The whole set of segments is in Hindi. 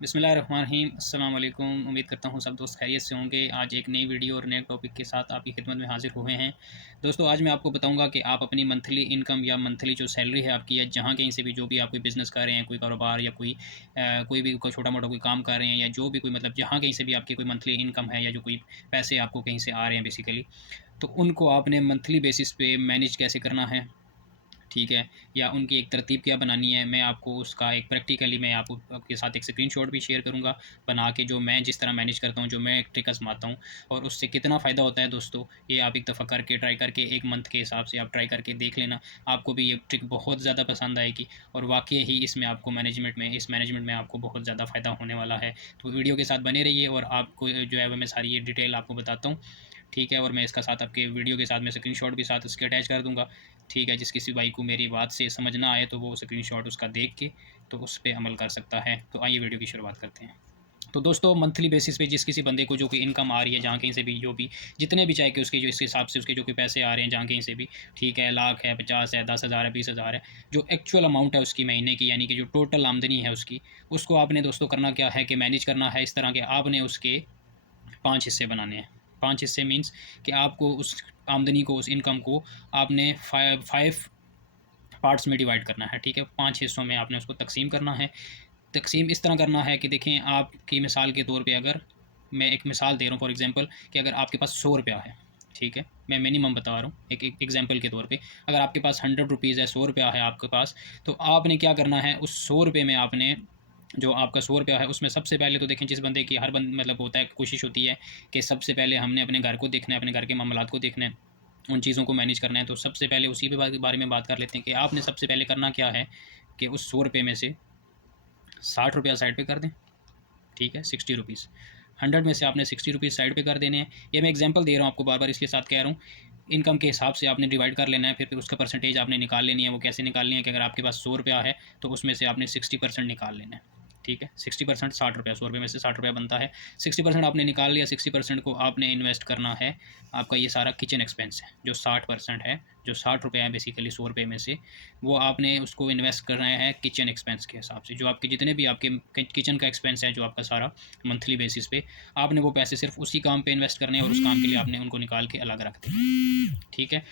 बिस्मिल्लाहिर्रहमानिर्रहीम अस्सलाम वालेकुम। उम्मीद करता हूँ सब दोस्त खैरियत से होंगे। आज एक नई वीडियो और नए टॉपिक के साथ आपकी खिदमत में हाज़िर हुए हैं। दोस्तों, आज मैं आपको बताऊँगा कि आप अपनी मंथली इनकम या मंथली जो सैलरी है आपकी, या जहाँ कहीं से भी जो भी आप कोई बिज़नेस कर रहे हैं, कोई कारोबार या कोई भी कोई छोटा-मोटा कोई काम कर रहे हैं, या जो भी कोई मतलब जहाँ कहीं से भी आपकी कोई मंथली इनकम है, या जो कोई पैसे आपको कहीं से आ रहे हैं बेसिकली, तो उनको आपने मंथली बेसिस पे मैनेज कैसे करना है, ठीक है? या उनकी एक तरतीब क्या बनानी है, मैं आपको उसका एक प्रैक्टिकली मैं आपको आपके साथ एक स्क्रीनशॉट भी शेयर करूँगा, बना के, जो मैं जिस तरह मैनेज करता हूँ, जो मैं एक ट्रिक आज़माता हूँ, और उससे कितना फ़ायदा होता है दोस्तों, ये आप एक दफ़ा करके ट्राई करके 1 मंथ के हिसाब से आप ट्राई करके देख लेना। आपको भी ये ट्रिक बहुत ज़्यादा पसंद आएगी, और वाक़ई ही इसमें आपको इस मैनेजमेंट में आपको बहुत ज़्यादा फ़ायदा होने वाला है। तो वीडियो के साथ बने रहिए, और आपको जो है वो मैं सारी ये डिटेल आपको बताता हूँ, ठीक है? और मैं इसका साथ आपके वीडियो के साथ मैं स्क्रीनशॉट भी साथ उसके अटैच कर दूँगा। ठीक है, जिस किसी भाई को मेरी बात से समझ ना आए, तो वो स्क्रीनशॉट उसका देख के तो उस पे अमल कर सकता है। तो आइए वीडियो की शुरुआत करते हैं। तो दोस्तों, मंथली बेसिस पे जिस किसी बंदे को जो कि इनकम आ रही है, जहाँ कहीं से भी जो भी जितने भी चाहे कि उसके जो इस हिसाब से उसके जो कि पैसे आ रहे हैं जहाँ कहीं से भी, ठीक है, लाख है, 50 है, 10,000 है, 20,000 है, जो एक्चुअल अमाउंट है उसकी महीने की, यानी कि जो टोटल आमदनी है उसकी, उसको आपने दोस्तों करना क्या है कि मैनेज करना है इस तरह के, आपने उसके 5 हिस्से बनाने हैं। 5 हिस्से मीन्स कि आपको उस आमदनी को, उस इनकम को आपने 5 पार्ट्स में डिवाइड करना है, ठीक है? 5 हिस्सों में आपने उसको तक़सीम करना है। तक़सीम इस तरह करना है कि देखें, आपकी मिसाल के तौर पे, अगर मैं एक मिसाल दे रहा हूँ फॉर एग्ज़ाम्पल, कि अगर आपके पास ₹100 है, ठीक है? मैं मिनिमम बता रहा हूँ, एक एक एग्ज़ाम्पल के तौर पे। अगर आपके पास ₹100 है, ₹100 है आपके पास, तो आपने क्या करना है, उस ₹100 में आपने, जो आपका ₹100 है, उसमें सबसे पहले तो देखें, जिस बंदे की हर बंद मतलब होता है, कोशिश होती है कि सबसे पहले हमने अपने घर को देखना है, अपने घर के मामलात को देखना है, उन चीज़ों को मैनेज करना है। तो सबसे पहले उसी के बारे में बात कर लेते हैं कि आपने सबसे पहले करना क्या है, कि उस ₹100 में से ₹60 साइड पे कर दें, ठीक है? ₹60, 100 में से आपने ₹60 साइड पे कर देने हैं। ये मैं एग्ज़ाम्पल दे रहा हूँ आपको, बार-बार इसके साथ कह रहा हूँ। इनकम के हिसाब से आपने डिवाइड कर लेना है, फिर उसका परसेंटेज आपने निकाल लेनी है। वो कैसे निकालनी है कि अगर आपके पास ₹100 है, तो उसमें से आपने 60% निकाल लेना है, ठीक है? 60% ₹60, ₹100 में से ₹60 बनता है। 60% आपने निकाल लिया, 60% को आपने इन्वेस्ट करना है। आपका ये सारा किचन एक्सपेंस है, जो 60% है, जो ₹60 है बेसिकली ₹100 में से, वो आपने उसको इन्वेस्ट करना है किचन एक्सपेंस के हिसाब से। जो आपके जितने भी आपके किचन का एक्सपेंस है, जो आपका सारा मंथली बेसिस पे, आपने वो पैसे सिर्फ़ उसी काम पे इन्वेस्ट करने हैं, और उस काम के लिए आपने उनको निकाल के अलग रख देना है, ठीक है?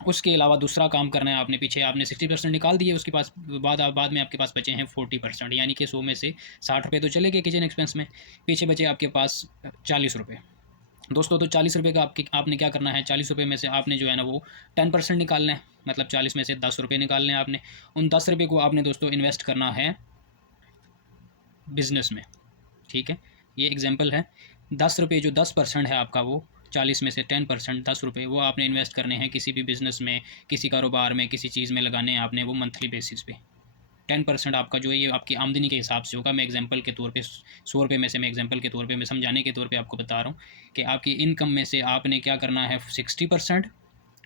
उसके अलावा दूसरा काम करना है आपने, पीछे आपने 60% निकाल दिए, उसके पास बाद में आपके पास बचे हैं 40%, यानी कि 100 में से ₹60 तो चले गए किचन एक्सपेंस में, पीछे बचे आपके पास ₹40। दोस्तों, तो ₹40 का आपने क्या करना है, ₹40 में से आपने जो है ना वो 10% निकालना है, मतलब 40 में से ₹10 निकालने हैं आपने। उन ₹10 को आपने दोस्तों इन्वेस्ट करना है बिज़नेस में, ठीक है? ये एग्ज़ाम्पल है। ₹10 जो 10% है आपका, वो 40 में से 10% ₹10 वो आपने इन्वेस्ट करने हैं किसी भी बिज़नेस में, किसी कारोबार में, किसी चीज़ में लगाने हैं आपने, वो मंथली बेसिस पे। 10% आपका जो है ये आपकी आमदनी के हिसाब से होगा। मैं एग्ज़ाम्पल के तौर पे ₹100 में से मैं एग्ज़ाम्पल के तौर पे, मैं समझाने के तौर पे आपको बता रहा हूँ कि आपकी इनकम में से आपने क्या करना है, 60%,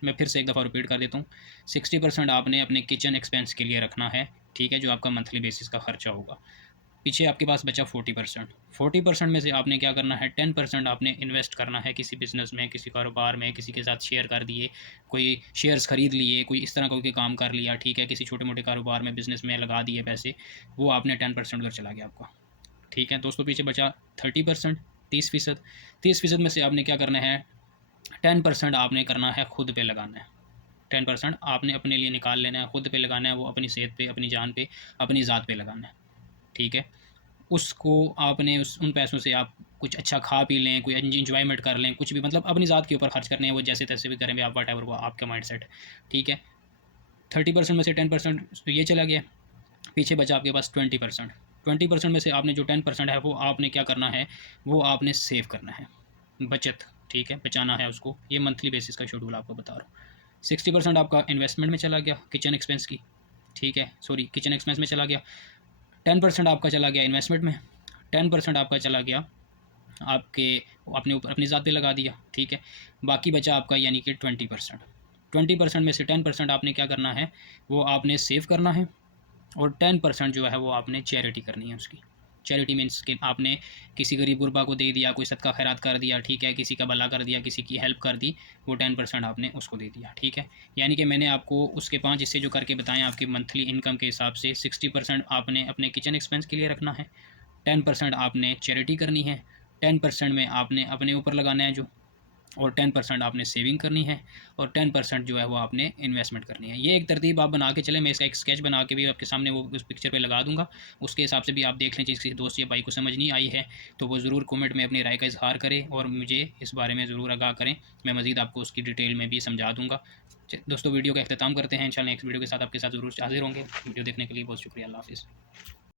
मैं फिर से एक दफ़ा रिपीट कर देता हूँ, 60% आपने अपने किचन एक्सपेंस के लिए रखना है, ठीक है? जो आपका मंथली बेसिस का खर्चा होगा। पीछे आपके पास बचा 40%। 40% में से आपने क्या करना है, 10% आपने इन्वेस्ट करना है किसी बिज़नेस में, किसी कारोबार में, किसी के साथ शेयर कर दिए, कोई शेयर्स खरीद लिए, कोई इस तरह का कोई काम कर लिया, ठीक है? किसी छोटे-मोटे कारोबार में, बिज़नेस में लगा दिए पैसे, वो आपने 10% उधर चला गया आपका, ठीक है? दोस्तों, पीछे बचा 30%, 30%। 30% में से आपने क्या करना है, 10% आपने करना है खुद पे लगाना है। 10% आपने अपने लिए निकाल लेना है, खुद पे लगाना है, वो अपनी सेहत पे, अपनी जान पे, अपनी ज़ात पे लगाना है, ठीक है? उसको आपने उन पैसों से आप कुछ अच्छा खा पी लें, कोई एन्जॉयमेंट कर लें, कुछ भी, मतलब अपनी ज़ात के ऊपर खर्च करने हैं, वो जैसे-तैसे भी करें, आप व्हाटएवर, वो आपका माइंडसेट है, ठीक है? 30% में से 10% ये चला गया, पीछे बचा आपके पास 20%। 20% में से आपने जो 10% है, वो आपने क्या करना है, वो आपने सेव करना है, बचत, ठीक है? बचाना है उसको। ये मंथली बेसिस का शेड्यूल आपको बता रहा हूँ। 60% आपका इन्वेस्टमेंट में चला गया, किचन एक्सपेंस की, ठीक है? सॉरी, किचन एक्सपेंस में चला गया। 10% आपका चला गया इन्वेस्टमेंट में, 10% आपका चला गया आपके, आपने ऊपर अपनी ज़ात पे लगा दिया, ठीक है? बाकी बचा आपका, यानी कि 20%। 20% में से 10% आपने क्या करना है, वो आपने सेव करना है, और 10% जो है वो आपने चैरिटी करनी है उसकी। चैरिटी मीन्स कि आपने किसी गरीब गुरबा को दे दिया, कोई सदका खैरात कर दिया, ठीक है, किसी का भला कर दिया, किसी की हेल्प कर दी, वो 10% आपने उसको दे दिया, ठीक है। यानी कि मैंने आपको उसके 5 हिस्से जो करके बताएं आपकी मंथली इनकम के हिसाब से 60% आपने अपने किचन एक्सपेंस के लिए रखना है, 10% आपने चैरिटी करनी है, 10% में आपने अपने ऊपर लगाना है जो, और 10% आपने सेविंग करनी है, और 10% जो है वो आपने इन्वेस्टमेंट करनी है। ये एक तरतीब आप बना के चलें, मैं इसका एक स्केच बना के भी आपके सामने वो उस पिक्चर पे लगा दूंगा, उसके हिसाब से भी आप देख लें। किसी दोस्त या भाई को समझ नहीं आई है तो वो ज़रूर कमेंट में अपनी राय का इजहार करें और मुझे इस बारे में ज़रूर आगाह करें, मैं मज़ीद आपको उसकी डिटेल में भी समझा दूँगा। दोस्तों वीडियो का अख्ताम करते हैं, इंशाल्लाह नेक्स्ट वीडियो के साथ आपके साथ ज़रूर हाजिर होंगे। वीडियो देखने के लिए बहुत शुक्रिया, अल्लाह हाफ़िज़।